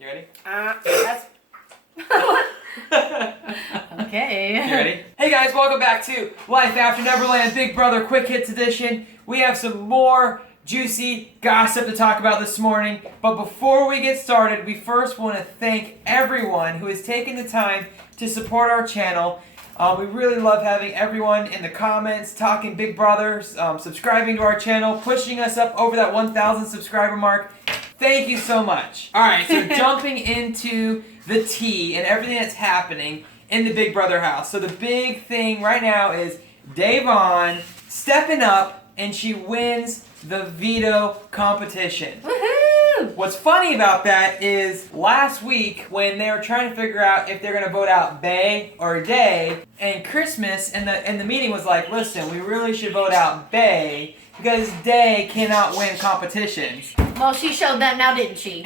You ready? That's... Okay. You ready? Hey guys, welcome back to Life After Neverland Big Brother Quick Hits Edition. We have some more juicy gossip to talk about this morning. But before we get started, we first want to thank everyone who has taken the time to support our channel. We really love having everyone in the comments, talking Big Brother, subscribing to our channel, pushing us up over that 1,000 subscriber mark. Thank you so much. Alright, so jumping into the tea and everything that's happening in the Big Brother house. So the big thing right now is Davon stepping up and she wins the veto competition. Woohoo! What's funny about that is last week when they were trying to figure out if they're going to vote out Bae or Day, and Christmas and the meeting was like, listen, we really should vote out Bae because Day cannot win competitions. Well, she showed that now, didn't she?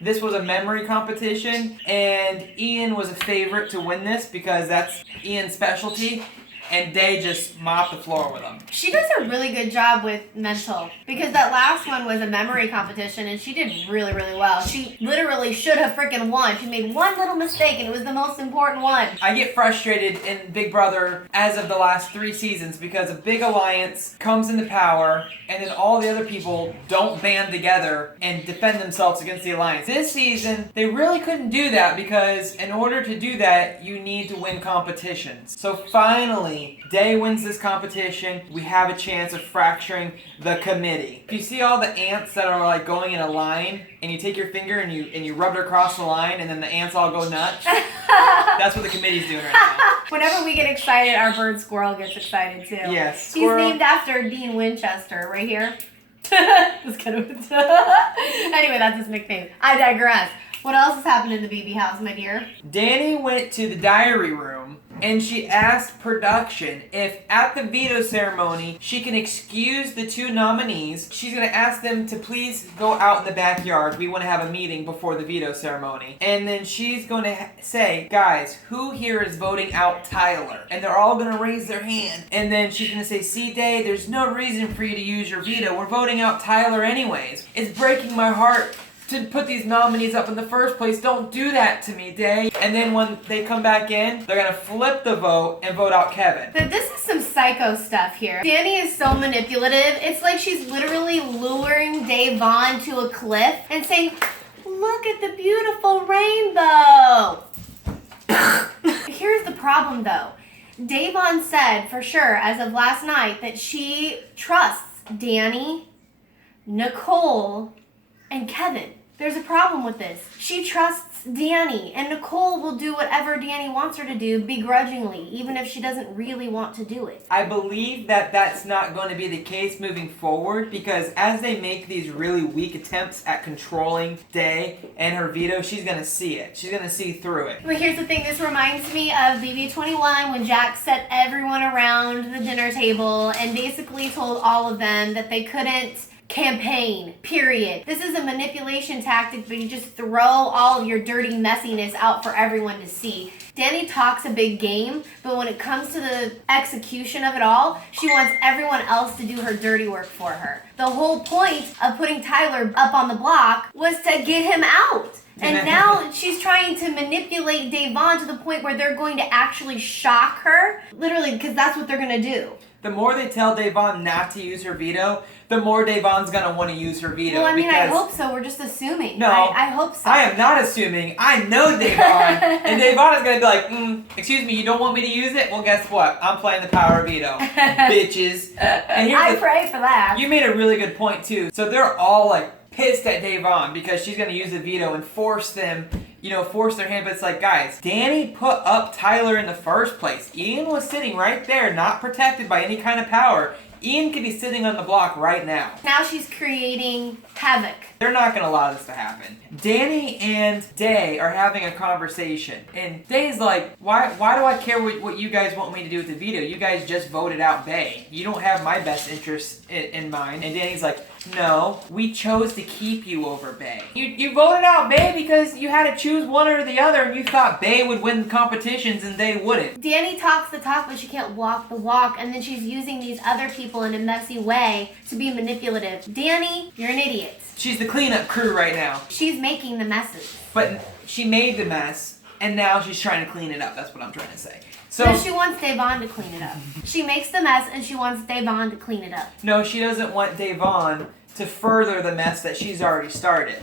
This was a memory competition, and Ian was a favorite to win this because that's Ian's specialty, and Day just mopped the floor with him. She does a really good job with mental, because that last one was a memory competition, and she did really, really well. She literally should have freaking won. She made one little mistake, and it was the most important one. I get frustrated in Big Brother as of the last 3 seasons because a big alliance comes into power, and then all the other people don't band together and defend themselves against the alliance. This season, they really couldn't do that because in order to do that, you need to win competitions. So finally, Day wins this competition. We have a chance of fracturing the committee. If you see all the ants that are like going in a line, and you take your finger and you rub it across the line, and then the ants all go nuts, that's what the committee's doing right now. Whenever we get excited, our bird Squirrel gets excited too. Yes, Squirrel. He's named after Dean Winchester, right here. That's kind of anyway, that's his nickname. I digress. What else has happened in the BB house, my dear? Dani went to the diary room and she asked production if at the veto ceremony she can excuse the 2 nominees. She's going to ask them to please go out in the backyard. We want to have a meeting before the veto ceremony. And then she's going to say, guys, who here is voting out Tyler? And they're all going to raise their hand. And then she's going to say, see, Day, there's no reason for you to use your veto. We're voting out Tyler anyways. It's breaking my heart to put these nominees up in the first place. Don't do that to me, Day. And then when they come back in, they're gonna flip the vote and vote out Kevin. But this is some psycho stuff here. Dani is so manipulative. It's like she's literally luring Davon to a cliff and saying, look at the beautiful rainbow. Here's the problem though. Davon said for sure as of last night that she trusts Dani, Nicole, and Kevin. There's a problem with this. She trusts Dani, and Nicole will do whatever Dani wants her to do begrudgingly, even if she doesn't really want to do it. I believe that that's not going to be the case moving forward because as they make these really weak attempts at controlling Day and her veto, she's going to see it. She's going to see through it. But here's the thing, this reminds me of BB21 when Jack set everyone around the dinner table and basically told all of them that they couldn't campaign, period. This is a manipulation tactic, but you just throw all of your dirty messiness out for everyone to see. Dani talks a big game, but when it comes to the execution of it all, she wants everyone else to do her dirty work for her. The whole point of putting Tyler up on the block was to get him out. And now she's trying to manipulate Davon to the point where they're going to actually shock her. Literally, because that's what they're going to do. The more they tell Davon not to use her veto, the more Davon's going to want to use her veto. Well, I mean, I hope so. We're just assuming. No. I hope so. I am not assuming. I know Davon. And Davon is going to be like, excuse me, you don't want me to use it? Well, guess what? I'm playing the power of veto. Bitches. And I pray for that. You made a really good point, too. So they're all, like, pissed at Davon because she's going to use the veto and force them, force their hand. But it's like, guys, Dani put up Tyler in the first place. Ian was sitting right there, not protected by any kind of power. Ian could be sitting on the block right now. Now she's creating havoc. They're not going to allow this to happen. Dani and Day are having a conversation. And Day's like, why do I care what you guys want me to do with the veto? You guys just voted out Bae. You don't have my best interests in mind. And Dani's like, No, we chose to keep you over Bay. You voted out Bay because you had to choose one or the other, and you thought Bay would win competitions and they wouldn't. Dani talks the talk, but she can't walk the walk, and then she's using these other people in a messy way to be manipulative. Dani, you're an idiot. She's the cleanup crew right now. She's making the messes. But she made the mess, and now she's trying to clean it up. That's what I'm trying to say. So No, she wants Davon to clean it up. She makes the mess, and she wants Davon to clean it up. no, she doesn't want Davon to further the mess that she's already started.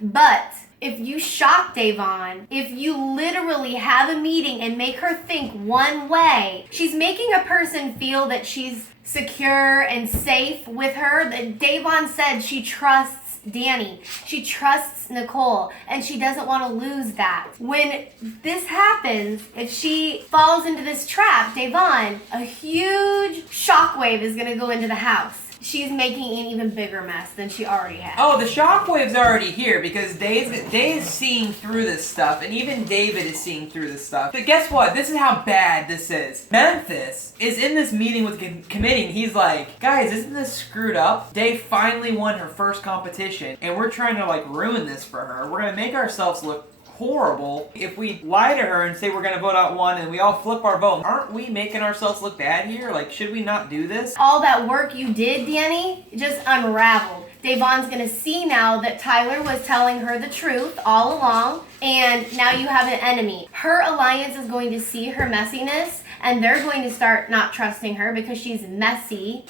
But if you shock Davon, if you literally have a meeting and make her think one way, she's making a person feel that she's secure and safe with her. That Davon said she trusts Dani. She trusts Nicole, and she doesn't want to lose that. When this happens, if she falls into this trap, Davon, a huge shockwave is going to go into the house. She's making an even bigger mess than she already has. Oh, the shockwave's already here because Dave's seeing through this stuff, and even David is seeing through this stuff. But guess what? This is how bad this is. Memphis is in this meeting with the committee, and he's like, guys, isn't this screwed up? Dave finally won her first competition, and we're trying to like ruin this for her. We're gonna make ourselves look horrible if we lie to her and say we're gonna vote out one and we all flip our vote. Aren't we making ourselves look bad here? Like, should we not do this? All that work you did, Dani, just unraveled. Davon's gonna see now that Tyler was telling her the truth all along, and now you have an enemy. Her alliance is going to see her messiness, and they're going to start not trusting her because she's messy,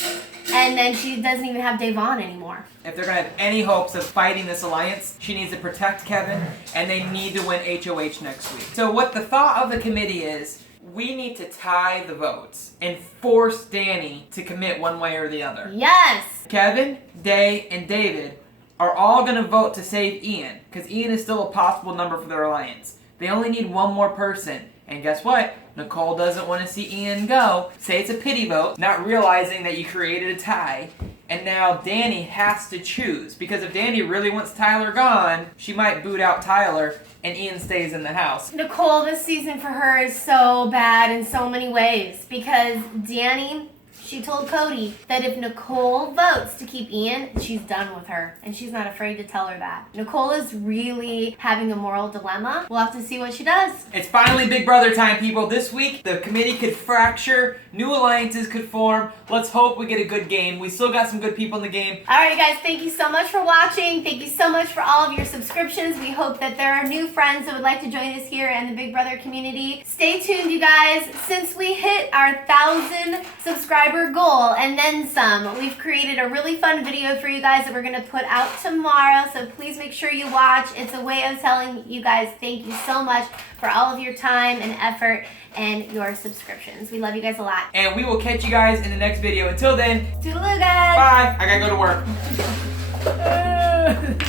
and then she doesn't even have Davon anymore. If they're going to have any hopes of fighting this alliance, she needs to protect Kevin, and they need to win HOH next week. So what the thought of the committee is, we need to tie the votes and force Dani to commit one way or the other. Yes! Kevin, Day, and David are all going to vote to save Ian, because Ian is still a possible number for their alliance. They only need one more person. And guess what? Nicole doesn't want to see Ian go. Say it's a pity vote, not realizing that you created a tie. And now Dani has to choose. Because if Dani really wants Tyler gone, she might boot out Tyler and Ian stays in the house. Nicole, this season for her is so bad in so many ways. Because Dani, she told Cody that if Nicole votes to keep Ian, she's done with her. And she's not afraid to tell her that. Nicole is really having a moral dilemma. We'll have to see what she does. It's finally Big Brother time, people. This week, the committee could fracture. New alliances could form. Let's hope we get a good game. We still got some good people in the game. Alright guys, thank you so much for watching. Thank you so much for all of your subscriptions. We hope that there are new friends that would like to join us here in the Big Brother community. Stay tuned, you guys. Since we hit our 1,000 subscriber goal and then some, we've created a really fun video for you guys that we're going to put out tomorrow. So please make sure you watch. It's a way of telling you guys thank you so much for all of your time and effort and your subscriptions. We love you guys a lot. And we will catch you guys in the next video. Until then, Toodaloo, guys. bye. I gotta go to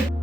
work.